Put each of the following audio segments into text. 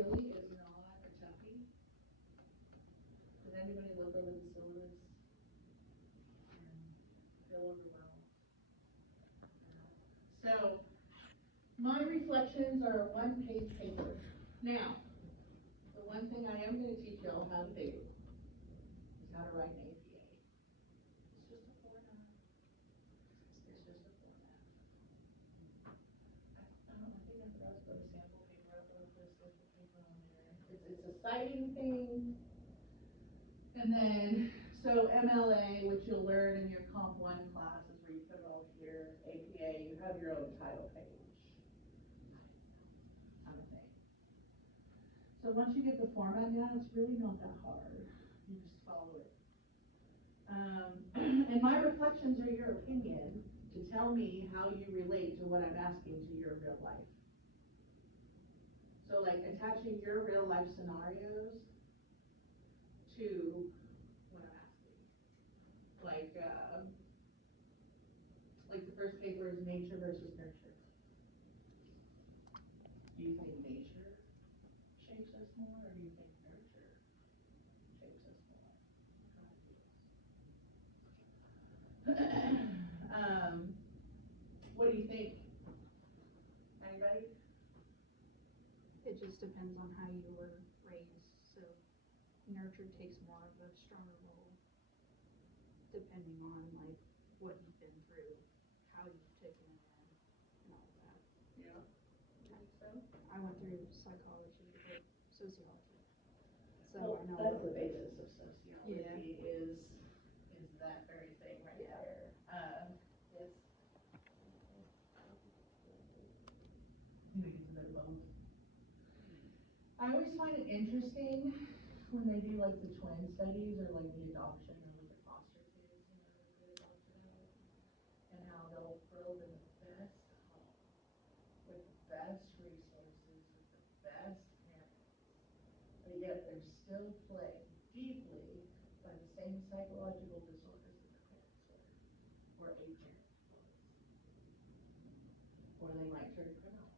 really is not a toughie. Did anybody look over the syllabus and feel overwhelmed? So, my reflections are a one-page paper. Now, the one thing I am going to teach y'all how to do is how to write an APA. It's just a format. It's just a format. I think I forgot to put a sample paper up, or put a sample paper on there. It's a citing thing. And then, so MLA, which you'll learn in your Comp 1 class, is where you put it all here. APA, you have your own title page. Kind of thing. So once you get the format down, it's really not that hard. You just follow it. And my reflections are your opinion to tell me how you relate to what I'm asking to your real life. So like attaching your real life scenarios to what I'm asking. Like the first paper is nature versus nurture. Do you think nature shapes us more, or do you think nurture shapes us more? What do you think? Anybody? It just depends on how you were raised. So nurture takes more of a stronger role, depending on like what you've been through, how you've taken it in, and all of that. Yeah. So? I went through psychology or sociology, so Well, I know. That's the basis of sociology. Yeah. Is that very thing right Yeah. there. It's I think it's a bit of both. I always find it interesting when they do like the twin studies or like the adoption or like the foster kids, you know, that get adopted out, and how they'll grow in the best home with the best resources, with the best parents, but yet they're still plagued deeply by the same psychological disorders that their parents were, or a parent was, or they might turn criminal.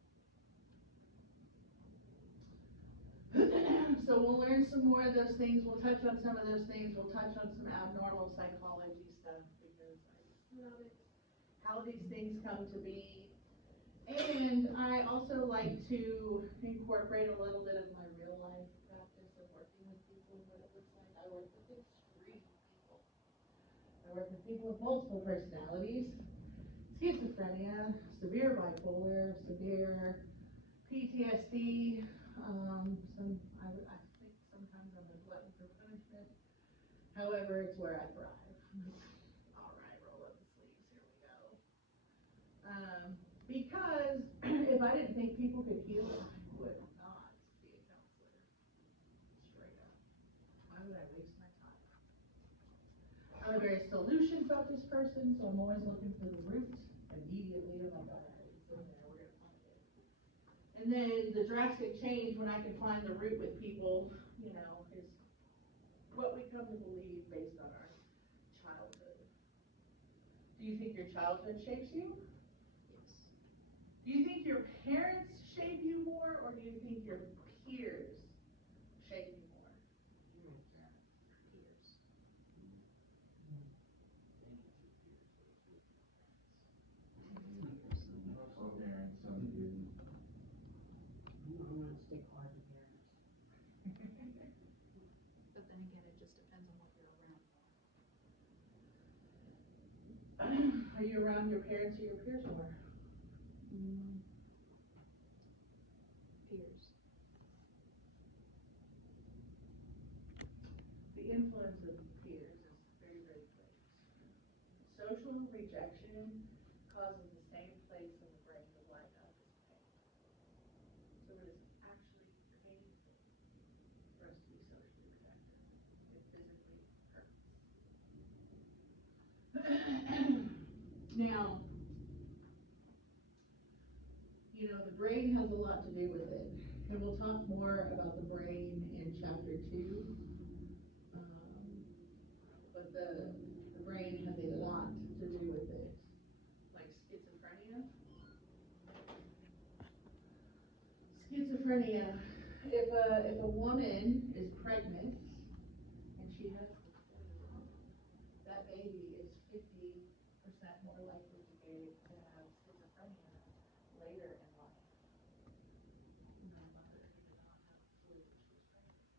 So we'll learn some more of those things. We'll touch on some of those things. We'll touch on some abnormal psychology stuff because I just love it. How these things come to be. And I also like to incorporate a little bit of my real life practice of working with people, what it looks like. I work with extreme people. I work with people with multiple personalities, schizophrenia, severe bipolar, severe PTSD. I think sometimes I'm a glutton for punishment. However, it's where I thrive. All right, roll up the sleeves. Here we go. Because if I didn't think people could heal, I would not be a counselor. Straight up. Why would I waste my time? I'm a very solution-focused person, so I'm always looking for the root immediately. I'm like, all right, it's in there. We're gonna find it. And then the drastic change when I can find the root with people, you know, is what we come to believe based on our childhood. Do you think your childhood shapes you? Yes. Do you think your parents shape you more, or do you think your peers shape you more? Peers. Some parents, some didn't. I'm gonna stick hard to parents. But then again, it just depends on what you're around. Are you around your parents or your peers more? Peers. The influence of peers is very, very great. Social rejection causes the same place in the brain to light up as pain. So it is actually painful for us to be socially rejected. It physically hurts. Now, you know, the brain has a lot to do with it. And we'll talk more about the brain in chapter 2. But the brain has a lot to do with it. Like schizophrenia. Schizophrenia if a woman is pregnant and she has the flu, that baby is 50% more likely to have schizophrenia later in life. And my mother who did not have the flu when she was pregnant.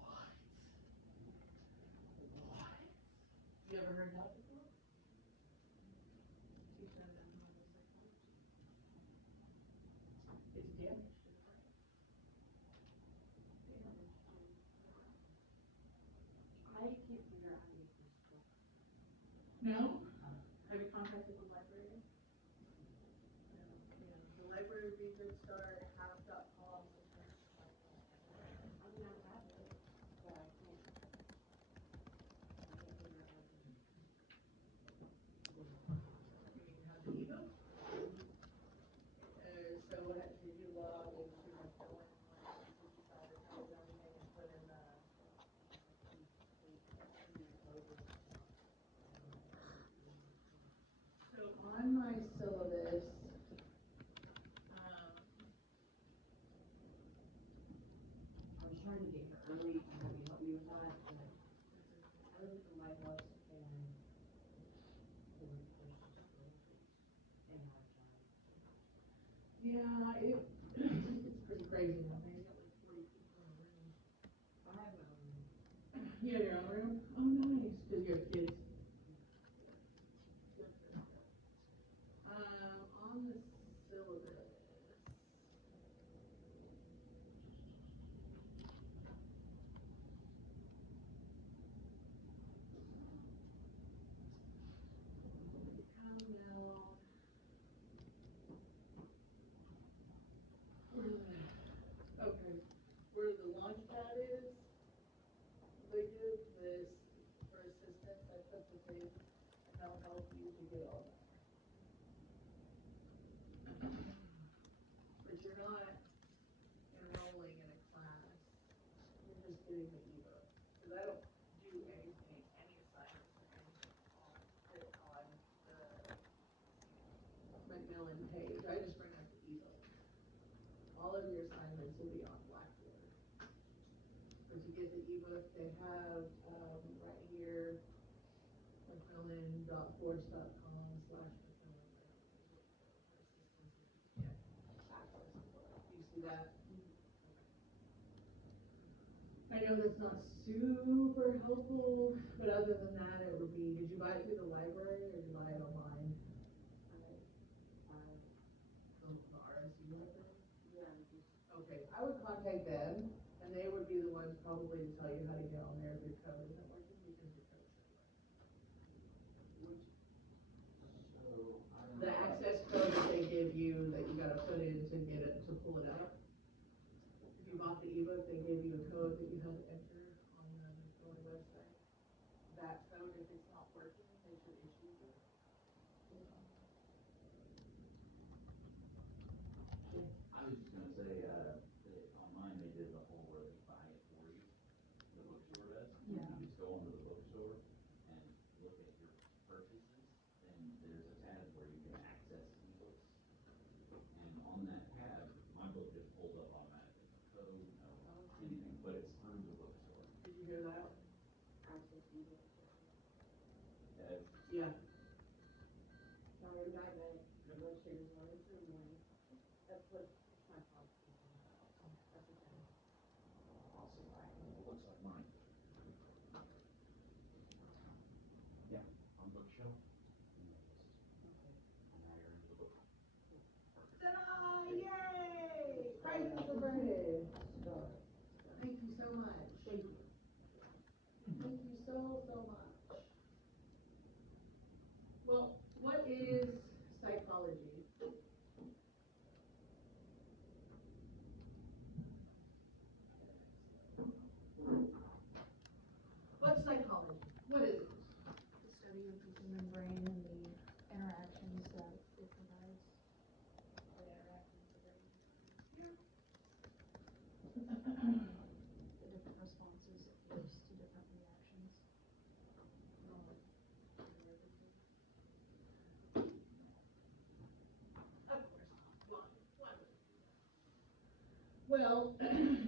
What? What? You ever heard that before? She said that in normal psychology. It's damage to the brain. Damage to the brain. I can't figure out how to get this book. No? Have you contacted the library? No. Yeah. The library would be a good start. Half.com sometimes is like that. I mean, I have it, but I can't figure out how to. You mean have the ebook? So what did you log into like fill in like did you advertise everything and put in the so on my syllabus, I was trying to get here early and have you help me with that, but I looked at the light bus and there's just and I tried. yeah, it's pretty crazy now. They got like 40 people in a room. I have my own. You have your own room? Oh, nice. Cause you have kids. On the syllabus. Okay, where the launch pad is, they give this for assistance, I put the thing, and that'll help you to get all that. But you're not enrolling in a class, you're just getting the ebook. Cause I don't do anything, any assignments or anything on the Macmillan page, I just bring up the ebook. All of your assignments will be on Blackboard. But to get the ebook, they have, right here, macmillan.force.com/macmillan for assistance if you can't access the book. Do you see that? I know that's not super helpful, but other than that, it would be, did you buy it through the library or did you buy it online? From the RSU thing? Yeah, just. Okay, I would contact them, and they would be the ones probably to tell you how to get on there if your code isn't working, because your code should work. Which, so, I don't The know. access code that they give you, that you gotta put in to get it, to pull it up. If you bought the ebook, they gave you a code that you had to enter on the website. That code, if it's not working, they should issue you. I was just gonna say, online they did the whole where they buy it for you, the bookstore does. Yeah. You just go into the bookstore and look at your purchases, and there's a tab where you can access ebooks. And on that tab, my book just pulls up automatically, no code, no anything, but it's through the bookstore. Did you hear that? Access ebook. Yeah. Sorry, I'm diabetic. I blood sugar's running through the morning. That's what, it's my fault. That's okay. I'll see if I can, it looks like mine. Yeah, on bookshelf. And then just, and now you're into the book. Ta-da, yay! Prizes for Friday. Thank you so much. Thank you. Well,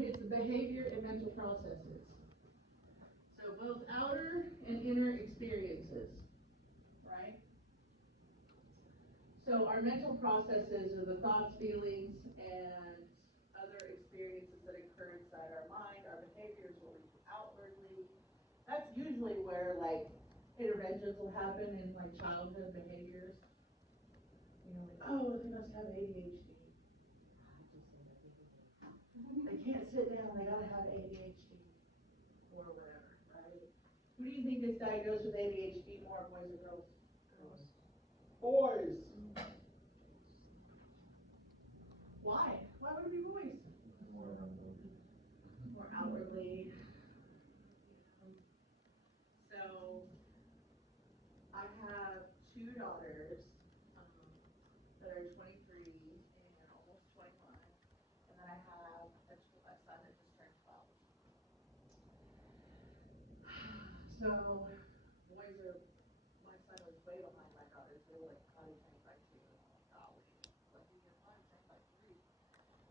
it's the behavior and mental processes. So both outer and inner experiences, right? So our mental processes are the thoughts, feelings, and other experiences that occur inside our mind. Our behaviors will we do outwardly. That's usually where like interventions will happen in like childhood behaviors. You know, like, oh, they must have ADHD. They can't sit down, they gotta have ADHD or whatever, right? Who do you think is diagnosed with ADHD more, boys or girls? Girls. Boys. Why? Why would it be boys? More outwardly. So, I have two daughters, that are 23 and almost 21, and then I have a son that just turned 12. So, boys are, my son was way behind my daughters. They were like potty trained by 2. Golly, like you get potty trained by 3.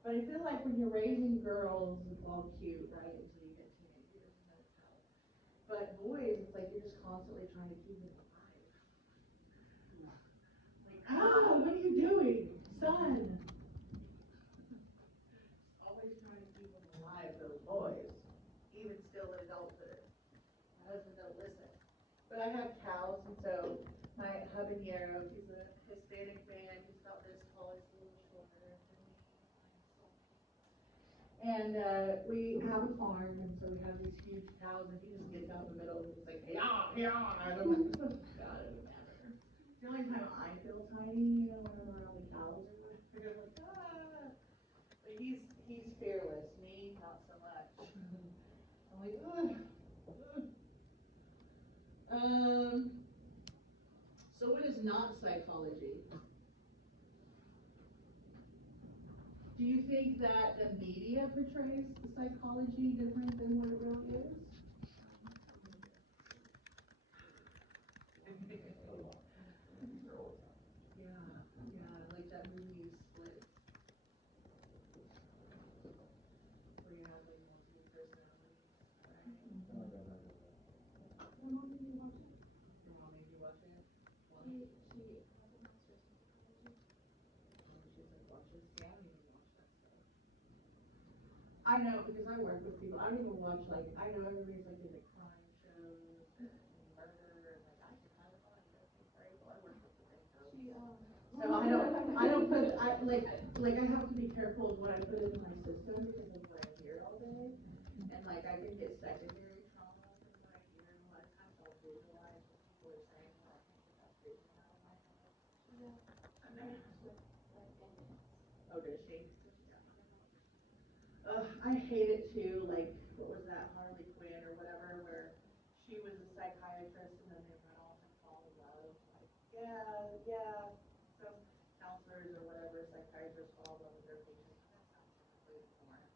But I feel like when you're raising girls, it's all cute, right? Until you get teenagers, and then it's hell. But boys, it's like you're just constantly trying to keep them alive. Like, what are you doing, son? Always trying to keep them alive, those boys. Even still in adulthood. My husband don't listen. But I have cows, and so my habanero, he's a Hispanic man. He's about this tall, he's a little shorter than me. And we have a farm, and so we have these huge cows, and he just gets out in the middle and he's like, yeah, yeah. And I'm like, oh, God, it doesn't matter. The only time I feel tiny, you know, when I'm around the cows or whatever, I'm like, ah. But he's fearless. Me, not so much. I'm like, ugh. So what is not psychology? Do you think that the media portrays the psychology different than what it really is? Yeah, like that movie Split. Where you have like multiple personalities, right? My mom made me watch it. Your mom made you watch it? Well, She has a master's in psychology. she's like, watch this. Yeah, I don't even watch that stuff. I know, because I work with people. I don't even watch, like, I know everybody's like into crime shows and murder, and like, I can kind of find it. It's very cool. I work with the same girls. So I don't put, I have to be careful of what I put into my system because of what I hear all day. And like, I can get secondary trauma from what I hear, and a lot of times I'll visualize what people are saying, but I can't get that vision out of my head. Oh, does she? I hate it too, like, what was that, Harley Quinn or whatever, where she was a psychiatrist and then they went off and fall in love, like, yeah, some counselors or whatever, psychiatrists fall in love with their patients, and that's not typically the norm.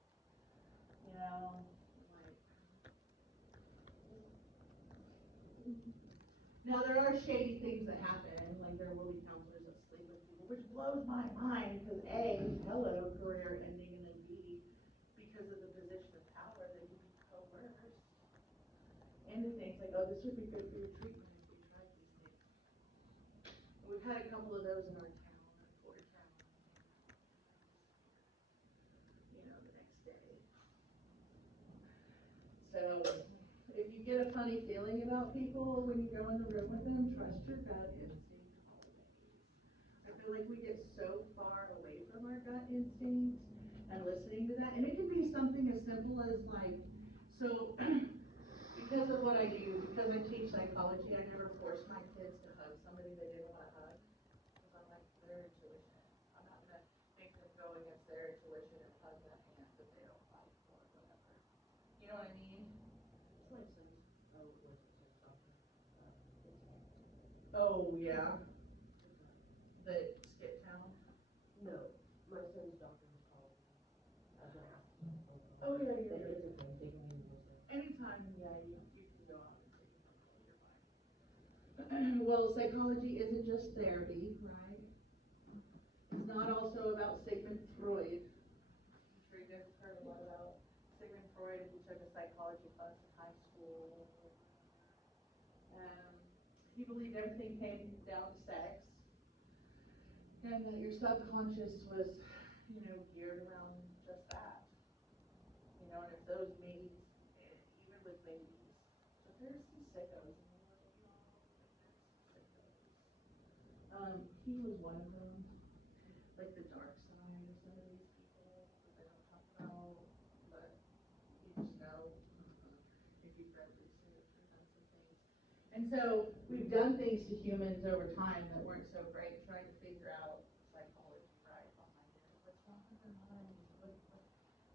You know, like. Now, there are shady things that happen, like there will be counselors that sleep with people, which blows my mind, because A, hello, career ending, and then B, because of the position of power, they can be coerced into things like, oh, this would be good for your treatment if we tried these things. And we've had a couple of those in our town, our poor town, you know, the next day. So, if you get a funny feeling about people when you go in the room with them, trust your gut instinct always. I feel like we get so far away from our gut instinct and listening to that, and it can be something as simple as like, so because of what I do, because I teach psychology, I never force my kids to hug somebody they didn't want to hug, because I'm like, their intuition. I'm not gonna make them go against their intuition and hug that hand that they don't like or whatever. You know what I mean? My son's, was his doctor, Oh, yeah. The skip town? No, my son's doctor was calling me. I was gonna ask him. Oh, yeah, That is okay, they can leave a voice. Anytime, yeah, you can go out and take a phone call, you're fine. Well, psychology isn't just therapy, right? It's not also about Sigmund Freud. I'm sure you've never heard of believed everything came down to sex, and that your subconscious was, geared around just that. And if those mates, even with babies, but there's some sickos in the world, y'all. Like, there's some sickos. He was one of them, like the dark side of some of these people that they don't talk about, but you just know if you've read research or done some things. And so we've done things to humans over time that weren't so great, trying to figure out psychology right behind it. What's wrong with their minds?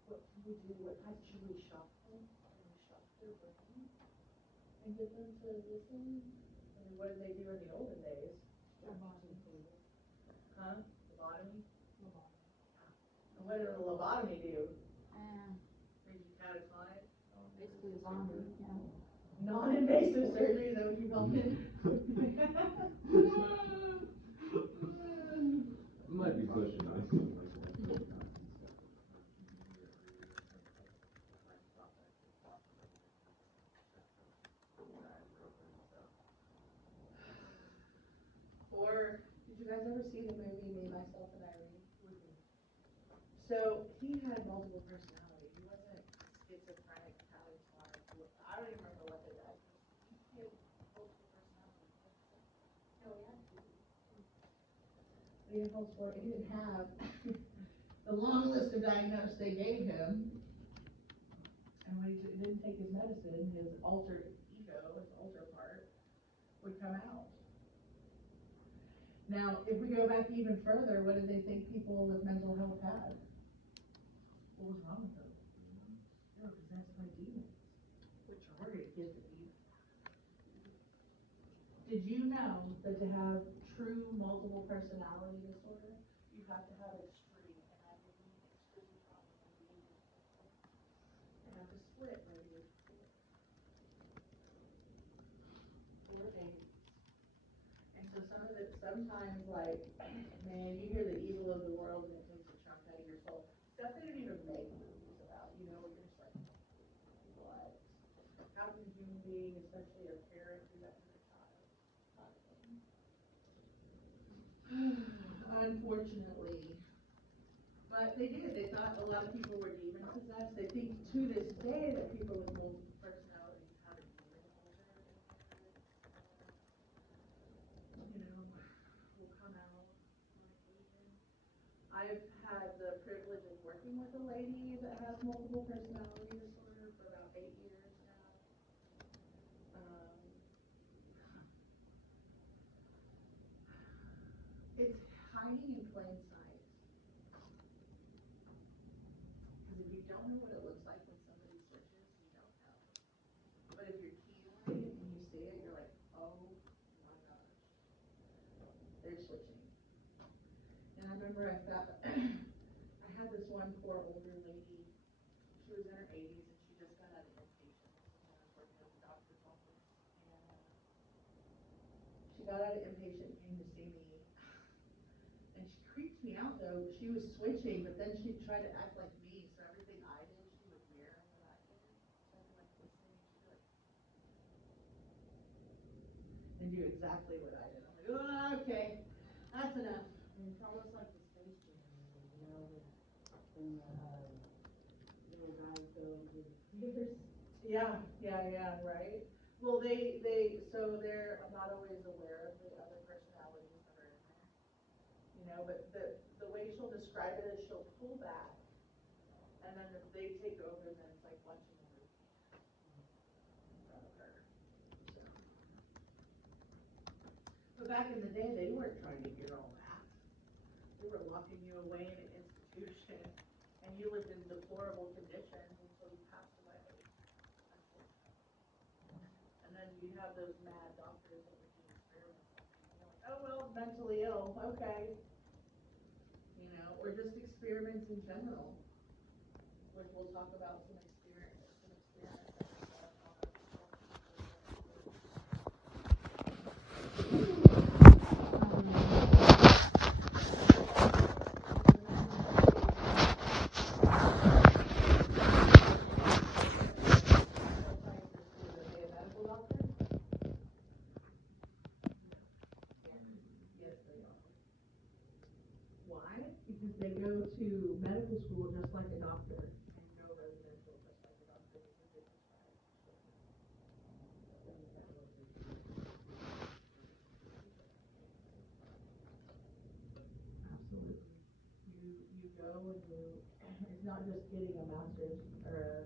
What can we do? Should we shock them? Can we shock their brain and get them to listen? I mean, what did they do in the olden days? Huh? Lobotomy? And what did a lobotomy do? Made you catatonic? Basically a zombie, yeah. Non-invasive surgery, is that what you called it? Might be pushing it. Or, did you guys ever see the movie Me, Myself, and Irene? So, he had multiple personalities. He wasn't schizophrenic, catatonic. I don't even remember what they diagnosed. He had multiple personalities. No, he had two. He had multiple, he didn't have the long list of diagnoses they gave him. And when he didn't take his medicine, his altered ego, his alter part, would come out. Now, if we go back even further, what did they think people with mental health had? What was wrong with them? No, because that's my demons, which are we're gonna get the demons. Did you know that to have true multiple personality disorder, you have to have extreme, and I mean extreme trauma when the age is 4. You have to split by the age of 4. 4 babies. And so sometimes like, man, you hear the evil of the world and it takes a chunk out of your soul. Stuff they don't even make movies about, where you're just like, what? How can a human being, especially a parent, do that to their child? Kind of thing. Unfortunately. But they did. They thought a lot of people were demon possessed. They think to this day that people with multiple personalities have a demon alter will come out on occasion. I've had the privilege of working with a lady that has multiple personality disorder for about 8 years now. It's hiding in plain sight. Because if you don't know what it looks like when somebody switches, you don't know. But if you're keen on it and you see it, you're like, oh my gosh, they're switching. And I remember I had this one poor older lady. She was in her 80s and she just got out of inpatient. I was working at the doctor's office. And she got out of inpatient, came to see me. And she creeped me out though. She was switching, but then she'd try to act like me. So everything I did, she would mirror what I did. So I'd be like listening. She'd be like, and do exactly what I did. I'm like, oh, okay, that's enough. It's almost like the Space Jam movie, when the little guys go into the theaters. Yeah, right. Well, so they're not always aware of the other personalities that are in there, but the way she'll describe it is she'll pull back, and then if they take over, then it's like watching a movie in front of her. So. But back in the day, they weren't trying to hear all that. They were locking you away in an institution, and you lived in deplorable conditions until you passed away. And then you'd have those mad doctors that would do experiments on you. You're like, oh, well, mentally ill, okay. Or just experiments in general, which we'll talk about some experiments that we saw because they go to medical school just like a doctor and go residential just like a doctor because they prescribe. Absolutely. You go and it's not just getting a master's or a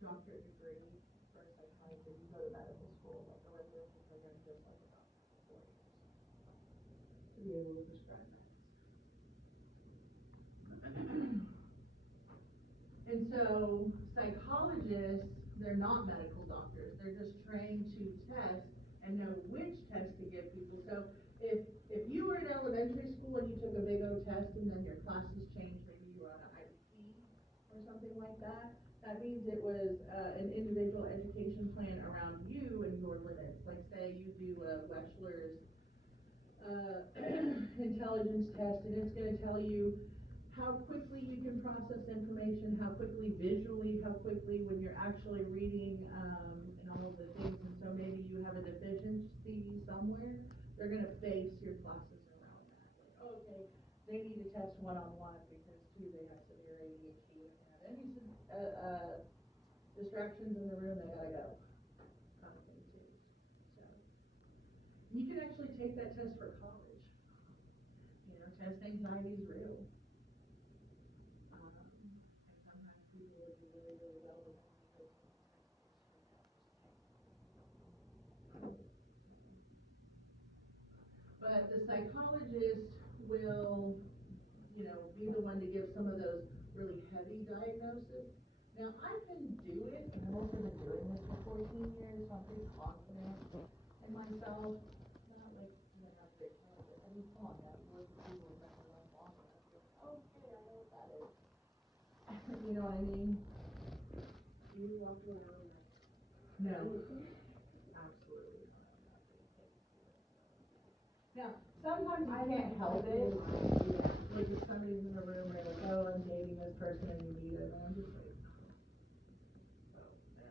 doctorate degree for a psychiatrist, you go to medical school, like a residential program, just like a doctor for 4 years. To be able to prescribe meds. And so psychologists, they're not medical doctors, they're just trained to test and know which test to give people. So if you were in elementary school and you took a big O test and then your classes changed, maybe you were on an IEP or something like that, that means it was an individual education plan around you and your limits. Like say you do a Wechsler's intelligence test and it's going to tell you how quickly you can process information, how quickly visually, how quickly when you're actually reading and all of the things. And so maybe you have a deficiency somewhere, they're going to base your classes around that. Like, okay, they need to test one-on-one because too they have severe ADHD. If they have any distractions in the room, they gotta go. Kind of thing too. So you can actually take that test for college. You know, test anxiety is real. And sometimes people will do really, really well with it because they take the test. But the psychologist will, you know, be the one to give some of those really heavy diagnoses. Now, I can do it, and I've also been doing this for 14 years, so I'm pretty confident in myself. Not like, I'm not very confident. I mean, come on, now, you work with people with mental health long enough, you're like, okay, I know what that is. You know what I mean? You walk around like. No. Absolutely not. Now, sometimes I can't help it. Like if somebody's in the room and they're like, oh, I'm dating this person and you meet them, and I'm just like, oh, no.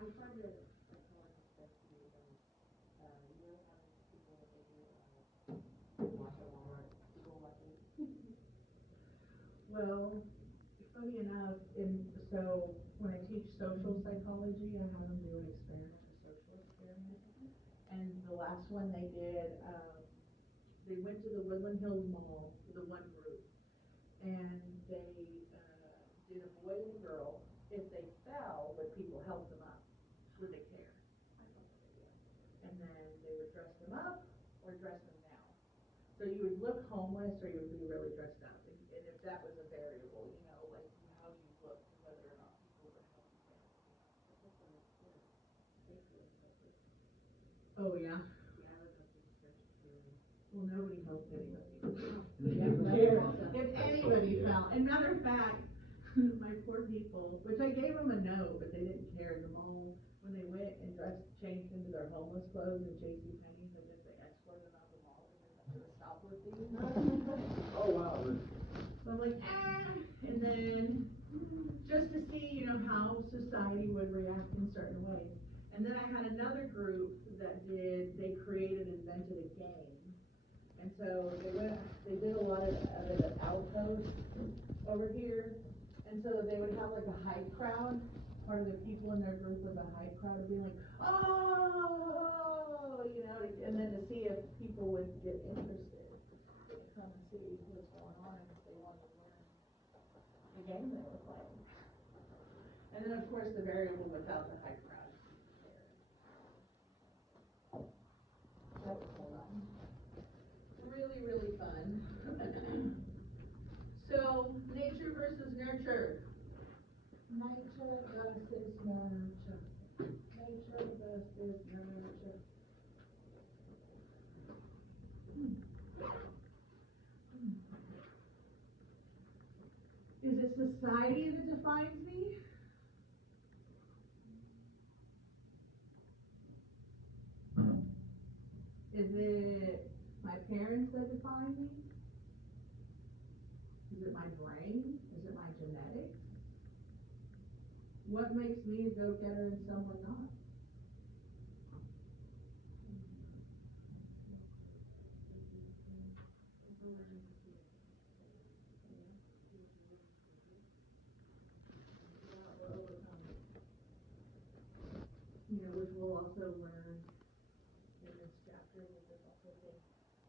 I'm trying to, psychologist stuff to do, you know, having people that they do, watch a Walmart, people watching. Well, funny enough, so when I teach social psychology, I have them do an experiment, a social experiment. And the last one they did, they went to the Woodland Hills Mall with the one group, and they did a boy and a girl. If they fell, would people help them up? Would they care? And then they would dress them up or dress them down. So you would look homeless or you would be really dressed up. And if that was a variable, you know, like how you look, whether or not people would help you down. Oh, yeah. Well, nobody helped anybody. If anybody fell, and matter of fact, my poor people, which I gave them a note, but they didn't care. The mall, when they went and changed into their homeless clothes and J.C. Penney's, I guess they escorted them out the mall because they stopped with these. Oh, wow. So I'm like, and then just to see, you know, how society would react in certain ways. And then I had another group that they created and invented a game. And so they did a lot of it at Outpost over here. And so they would have like a hype crowd. Part of the people in their group was a hype crowd of being like, oh, you know, and then to see if people would get interested and come and see what's going on and if they wanted to learn the game they were playing. And then of course the variable without the hype crowd. That was fun. Really, really fun. So, nature versus nurture. Nature versus nurture. Nature versus nurture. Is it society that defines me? Is it my parents that define me? Is it my brain? Is it my genetics? What makes me a go-getter and someone not?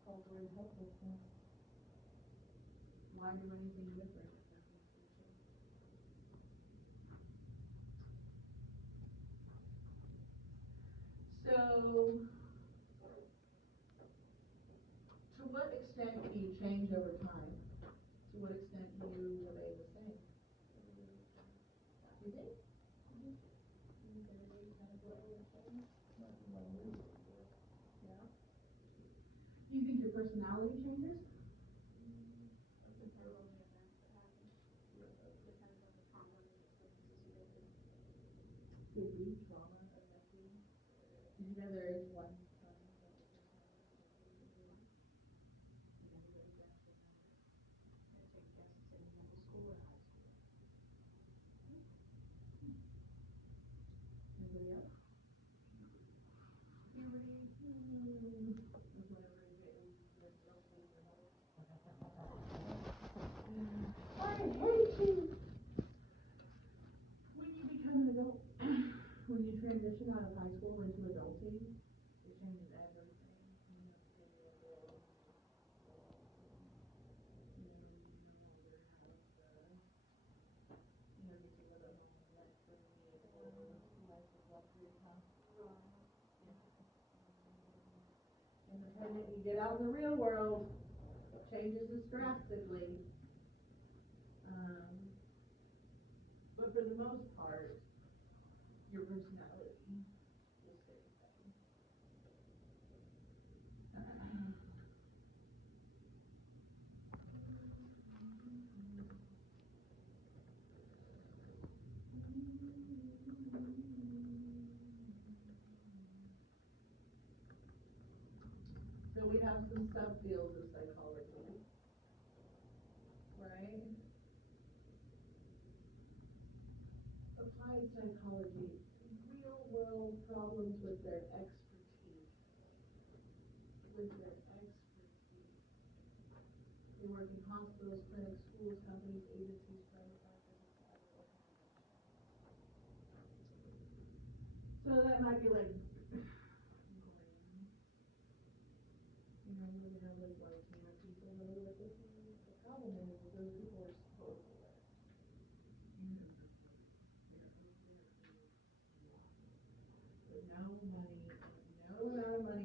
called the word helplessness. Why do anything different if nothing's gonna change? So, to what extent can you change over time? To what extent do you remain the same? You think? Yeah. Do you think your personality changes? Could be trauma affecting. Did you know there is one sign that the personality changes? Anybody guess what number? I take tests in middle school or high school. Anybody else? Puberty. That's when everybody gets roughly in their head. I hate you. When you become an adult, when you transition out of high school into adulting, it changes everything. You know, you no longer have just to live at home and rent for the life of luxury, huh? And the minute you get out in the real world, it changes this drastically. But for the most part, your personality will stay the same. So we have some subfields of psychology, right? Applied psychology, real world problems with their expertise. With their expertise. They work in hospitals, clinics, schools, companies, agencies, private practice, etc. So that might be like you know, you would have like white team of people that are like, the problem is that those people are supposed to work. With no money, no amount of money